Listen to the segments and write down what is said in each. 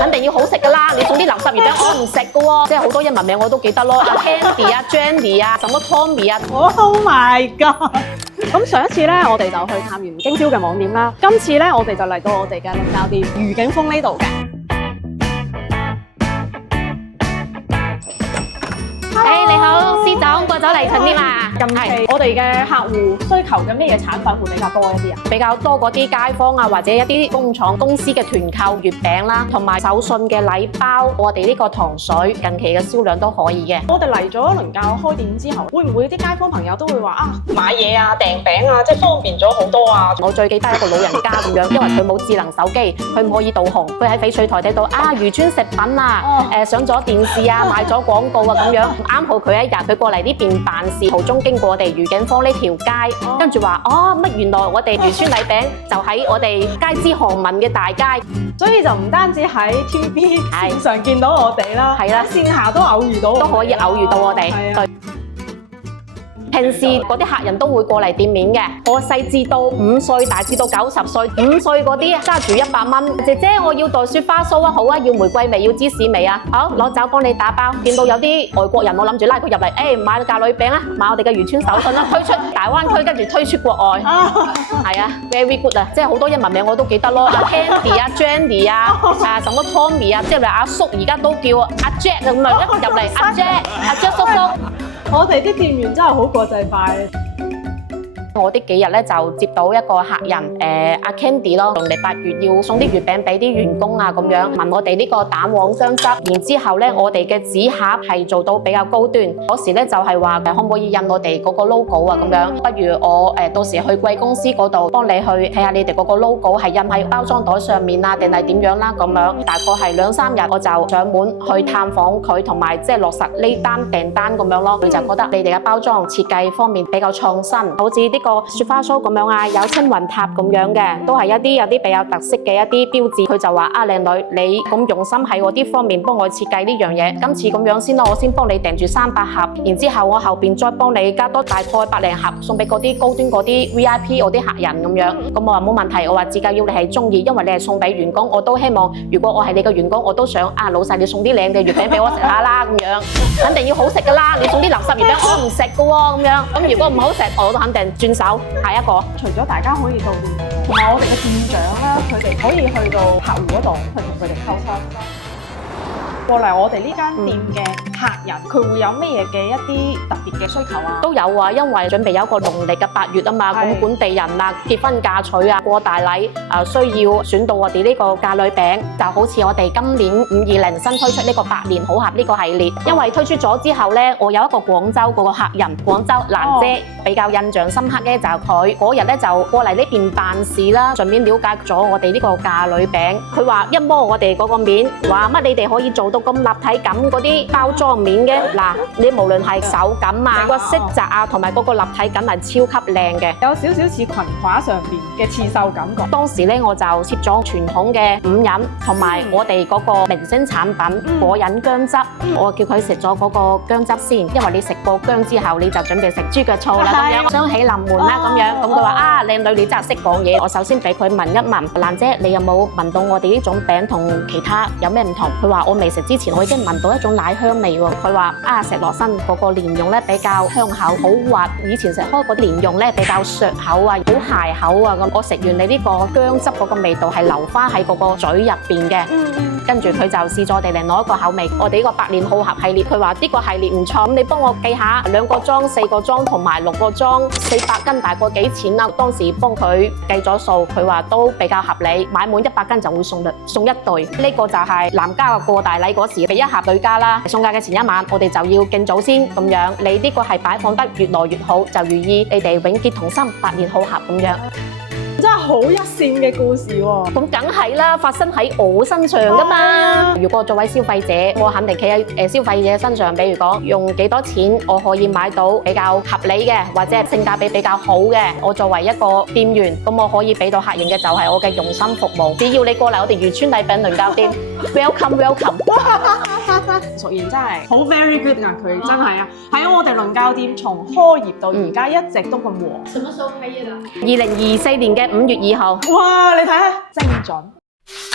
肯定要好食噶啦！你送啲垃圾月餅我唔食噶喎，即係好多英文名我都記得咯，阿 Candy 啊、Jenny 啊、什麼 Tommy 啊。Oh my god！咁上一次咧，我哋就去探完京椒嘅網店啦。今次咧，我哋就嚟到我哋嘅倫教店愉景峰呢度嘅。你好，司長過咗嚟陳店啊！近期我哋嘅客戶需求嘅咩嘢產品會比較多一啲啊？比較多嗰啲街坊啊，或者一啲工廠公司嘅團購月餅啦，同埋手信嘅禮包，我哋呢個糖水近期嘅銷量都可以嘅。我哋嚟咗倫教開店之後，會唔會啲街坊朋友都會話啊買嘢啊訂餅啊，即係方便咗好多啊？我最記得一個老人家咁樣，因為佢冇智能手機，佢唔可以導航，佢喺翡翠台睇到啊漁村食品啊，上咗電視啊，賣咗廣告啊咁樣，啱好佢一日佢過嚟呢邊辦事，途中經過我哋愉景坊呢條街，跟住話乜原來我哋漁村禮餅就喺我哋街知巷聞嘅大街，所以就唔單止喺 TVB 線上見到我哋啦，係啦，線下都偶遇到，都可以偶遇到我哋。對。平時嗰啲客人都會過嚟店面嘅，我細至到5歲，大至到90歲，5歲嗰啲揸住100蚊，姐姐我要袋雪花酥啊，好啊，要玫瑰味，要芝士味啊，好攞走幫你打包。見到有啲外國人，我諗住拉佢入嚟，買嫁女餅啦，買我哋嘅漁村手信啦，推出大灣區，跟住推出國外，係啊 ，very good 啊，即係好多英文名我都記得咯，阿 Candy 啊、Jenny 啊、什麼 Tommy 啊，即係阿叔而家都叫阿 Jack 咁樣一入嚟，阿 Jack 叔叔。我哋啲店員真係好國際化。我呢幾日咧就接到一個客人，阿 Candy 咯，農曆8月要送啲月餅俾啲員工啊咁樣，問我哋呢個蛋黃薑汁，然之後咧我哋嘅紙盒係做到比較高端，嗰時咧就係話可唔可以印我哋嗰個 logo 啊咁樣，不如我到時去貴公司嗰度幫你去睇下你哋嗰個 logo 係印喺包裝袋上面啊，定係點樣啦咁樣，大概係2、3日我就上門去探訪佢，同埋即係落實呢單訂單咁樣咯，佢就覺得你哋嘅包裝設計方面比較創新，好似呢個雪花酥咁樣啊，有青雲塔咁樣嘅，都係有啲比較特色嘅一啲標誌。佢就話靚女，你咁用心喺我啲方面幫我設計呢樣嘢，今次咁樣先啦，我先幫你訂住300盒，然之後我後邊再幫你加多大概100零盒送俾嗰啲高端嗰啲 VIP 我啲客人咁樣。咁我話冇問題，我話自家要你係中意，因為你係送俾員工，我都希望如果我係你嘅員工，我都想老細你送啲靚嘅月餅俾我食下啦咁樣，肯定要好食噶啦，你送啲垃圾月餅我唔食噶喎咁樣。咁如果唔好食，我都肯定轉手。下一個，除咗大家可以到店，同埋我哋嘅店長啦，佢哋可以去到客戶嗰度去同佢哋溝通。過嚟我哋呢間店嘅客人，佢會有咩嘢嘅一啲特別嘅需求啊？都有啊，因為準備有一個農曆嘅8月啊嘛，咁本地人啊結婚嫁娶啊過大禮需要選到我哋呢個嫁女餅，就好似我哋今年520新推出呢個百年好合呢個系列，因為推出咗之後咧，我有一個廣州嗰個客人，廣州蘭姐比較印象深刻嘅就係佢嗰日咧就過嚟呢邊辦事啦，順便了解咗我哋呢個嫁女餅，佢話一摸我哋嗰個面，話乜你哋可以做到咁立體感嗰啲包裝面嘅，嗱你無論係手感啊、個色澤啊，同埋嗰個立體感係超級靚嘅，有少少似裙褂上邊嘅刺繡感覺。當時咧我就切咗傳統嘅五仁，同埋我哋嗰個明星產品果仁薑汁，我叫佢食咗嗰個薑汁先，因為你食過薑之後你就準備食豬腳醋啦咁樣，雙喜臨門啦咁樣，咁佢話靚女你真係識講嘢，我首先俾佢聞一聞，蘭姐你有冇聞到我哋呢種餅同其他有咩唔同？佢話我未食之前我已經聞到一種奶香味喎，佢話食落身嗰個蓮蓉咧比較香口，好滑，以前食開嗰啲蓮蓉咧比較削口啊，好鞋口啊咁，我食完你呢個薑汁嗰個味道係留翻喺嗰個嘴入邊嘅，跟住佢就試咗我哋嚟攞一個口味，我哋呢個百年好合系列，佢話呢個系列唔錯，咁你幫我計下2個裝、4個裝同埋6個裝400斤大概幾錢啊？當時幫佢計咗數，佢話都比較合理，買滿100斤就會送一對，呢個就係男家嘅過大禮嗰時俾1盒女家啦，送嫁嘅前一晚我哋就要敬祖先咁樣，你呢個係擺放得越來越好，就如意你哋永結同心，百年好合咁樣。真係好一線嘅故事喎！咁梗係啦，發生喺我身上㗎嘛。如果作為消費者，我肯定企喺消費者身上，比如講用幾多錢我可以買到比較合理嘅，或者係性價比比較好嘅。我作為一個店員，咁我可以俾到客人嘅就係我嘅用心服務。只要你過嚟我哋漁村禮餅倫教店，welcome welcome。淑賢真係好 very good 啊！佢真係啊，喺我哋倫教店從開業到而家一直都咁旺。什麼時候開業的？ 2024年嘅5月2號。哇！你睇下精準。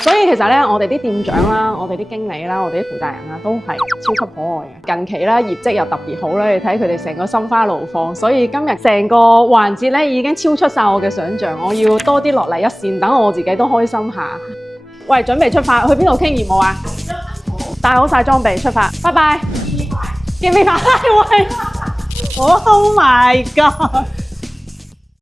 所以其實咧，我哋啲店長啦，我哋啲經理啦，我哋啲負責人啦，都係超級可愛嘅。近期咧業績又特別好咧，你睇佢哋成個心花怒放，所以今日成個環節咧已經超出晒我嘅想像，我要多啲落嚟一線，等我自己都開心下。喂，準備出發，去邊度傾業務啊？帶好晒裝備出發，拜拜。見面拜，喂！Oh my god！